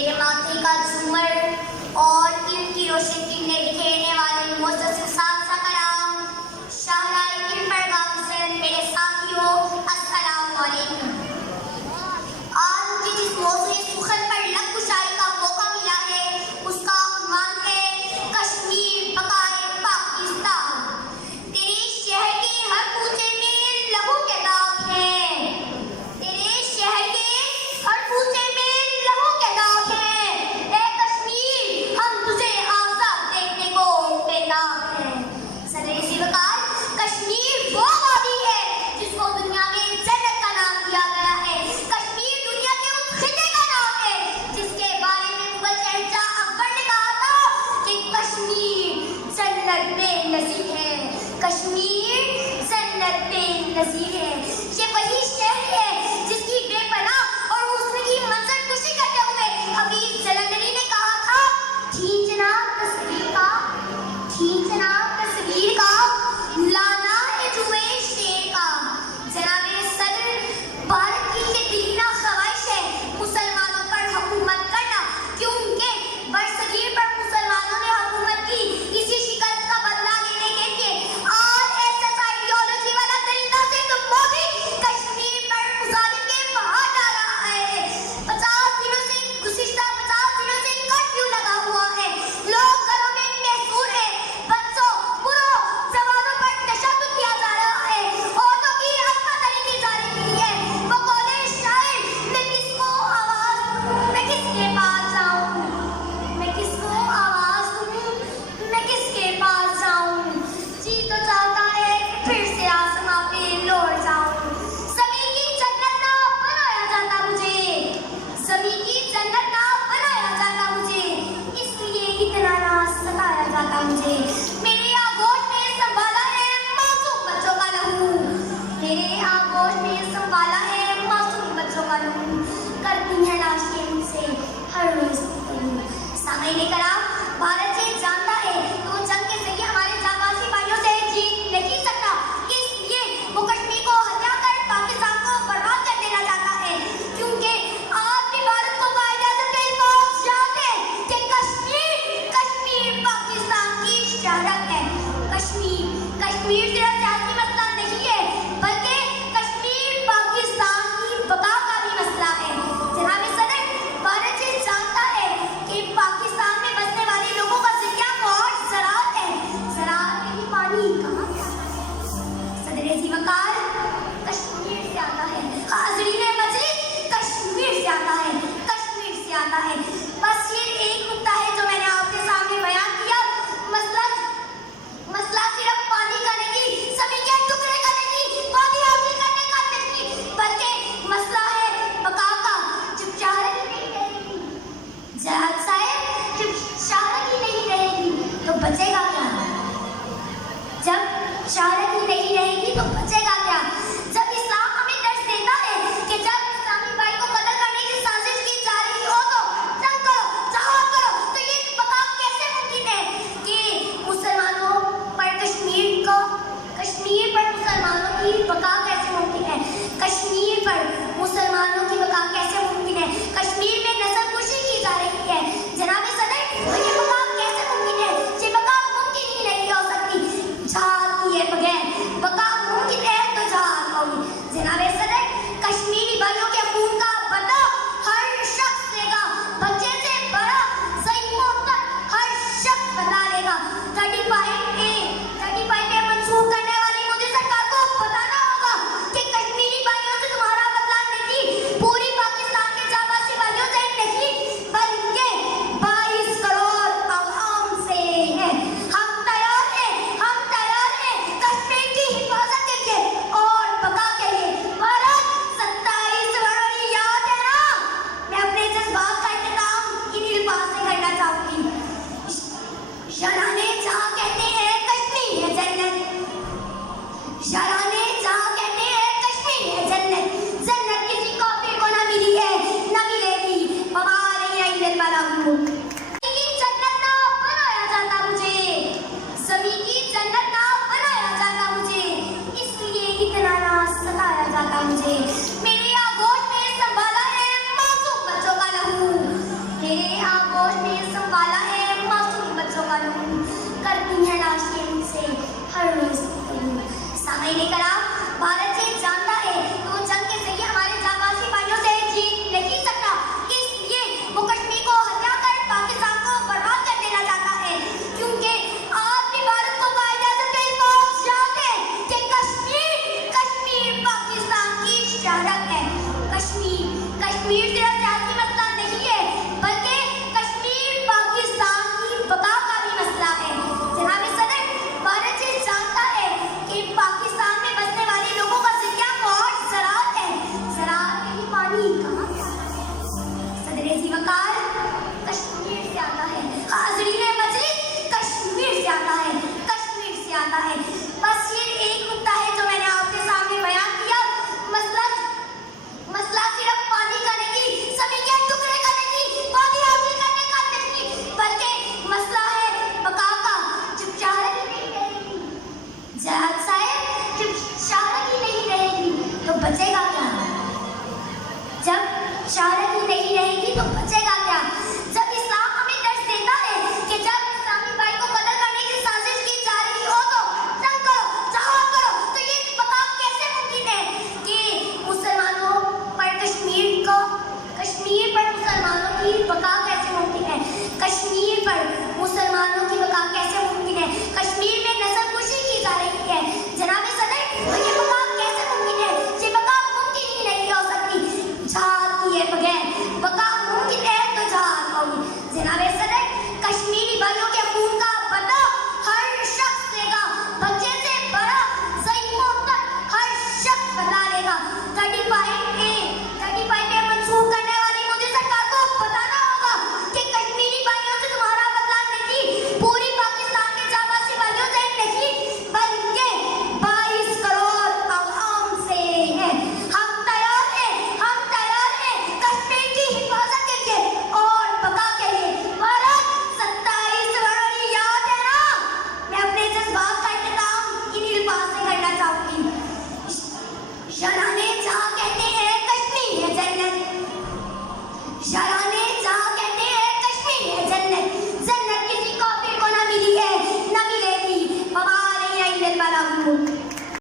मेरे माथे का झूमर और इनकी रोशनी किरणें बिखेरने वाले मुअज़्ज़ज़ साहब सलाम शाहराए इन पैगाम से मेरे साथियों अस्सलाम वालेकुम। आज मुझे जिस मौज़ूए सुखन पर लब कुशाई का मौका मिला है उसका उन्वान है कश्मीर बकाए पाकिस्तान। तेरे शहर के हर कूचे में लहू के दाग हैं, तेरे शहर के हर कूचे में लहू के दाग हैं। ए कश्मीर हम तुझे आजाद देखने को बेताब हैं। सदर ज़िलकार कश्मीर वो वादी है जिसको दुनिया में जन्नत का नाम दिया गया है। कश्मीर दुनिया के उस खिते का नाम है जिसके बारे में मुगल शहंशाह अकबर ने कहा था कि कश्मीर जन्नत में नज़ीर है, कश्मीर जन्नत में नज़ीर है। ये वही शहर है जिसकी बेपनाह और हुस्न की मंजर खुशी करते हुए हबीब जलंधरी ने कहा था, खींचना तस्वीर का लाना है जुए शेर का। जनाबे सदर, भारत की ये दिलीना ख्वाहिश है मुसलमानों पर हुकूमत करना, क्योंकि बरसगीर पर मुसलमानों ने हुकूमत की। इसी शिकस्त का बदला लेने के लिए आरएसएस आइडियोलॉजी वाला दरिंदा सिंह मोदी कश्मीर पर मुजालिम के बहा डाल रहा है। 50 दिनों से गुज़िश्ता 50 दिनों से कर्फ्यू लगा हुआ है, लोग घरों में महसूर है, बच्चों बुढ़ों जवानों पर तशद्दुद किया जा रहा है, औरतों की हत्या की जा रही है। बकौले शायर मैं किसको आवाज़ दूं, मैं किसके पास जाऊं, मैं किसको आवाज़ दूं, मैं किसके पास जाऊं। जी तो चाहता है कि फिर से आसमां पे लौट जाऊं। ज़मीं की जन्नत ना बनाया जाता मुझे, ज़मीं की जन्नत ना बनाया जाता मुझे, इसलिए इतना ना सताया जाता मुझे। मेरे आगोश ने संभाला है मासूम बच्चों का लहू, मेरे आगोश ने संभाला है मासूम बच्चों का लहू, करती है लाशें मुझसे हर रोज़ गुफ्तगू। सामईन कराम, भारत ये जानता है कि वो जंग के जरिए हमारे जाबाज़ी भाइयों से जीत नहीं सकता, इसलिए वो कश्मीर को हत्या कर पाकिस्तान को बर्बाद कर देना चाहता है। क्योंकि आज भी भारत को कायदे-आज़म के अल्फाज़ याद है कि कश्मीर पाकिस्तान की शहरत है। कश्मीर सिर्फ सियासी मसला नहीं है, बल्कि कश्मीर पाकिस्तान की बका का भी मसला है। जनाब सदर, भारत ये जानता है कि पाकिस्तान में बसने वाले लोगों का आगे लेकर आ। भारत ये जानता है कि वो जंग के जरिए हमारे जाबाजी भाइयों से जीत नहीं सकता, इसलिए वो कश्मीर को हत्या कर पाकिस्तान को बर्बाद कर देना चाहता है। क्योंकि आज भी भारत को कायदे-ए-आज़म के पास याद है कि कश्मीर पाकिस्तान की शहरत है। कश्मीर सिर्फ सियासी मसला नहीं है, बल्कि कश्मीर पाकिस्तान की बका का भी मसला है। जनाब सदर, भारत ये जानता है कि पाकिस्तान में बसने वाले लोगों का ज़रिया बहुत ज़राअत है। ज़राअत में ही पानी कहाँ से आता है? सदर वकार कश्मीर से आता है। हाज़रीन मजलिस, कश्मीर से आता है, कश्मीर से आता है। बस ये एक मुद्दा है जो मैंने आपके सामने बयान किया। मसला सिर्फ पानी का नहीं, ज़मीन के टुकड़े का नहीं, पानी हासिल करने का नहीं, बल्कि मसला है बका का। जब शहरत ही नहीं रहेगी, जहाज साहब, जब शहरत ही नहीं रहेगी तो बचेगा क्या? जब शहरत ही नहीं रहेगी तो बचेगा क्या? जब इस्लाम हमें दर्श देता है कि जब इस्लामी भाई को कत्ल करने की साजिश की जा रही हो तो जंग करो, जहाद करो, तो ये बका कैसे मुमकिन है कि मुसलमानों पर कश्मीर पर मुसलमानों की बका कैसे मुमकिन है? कश्मीर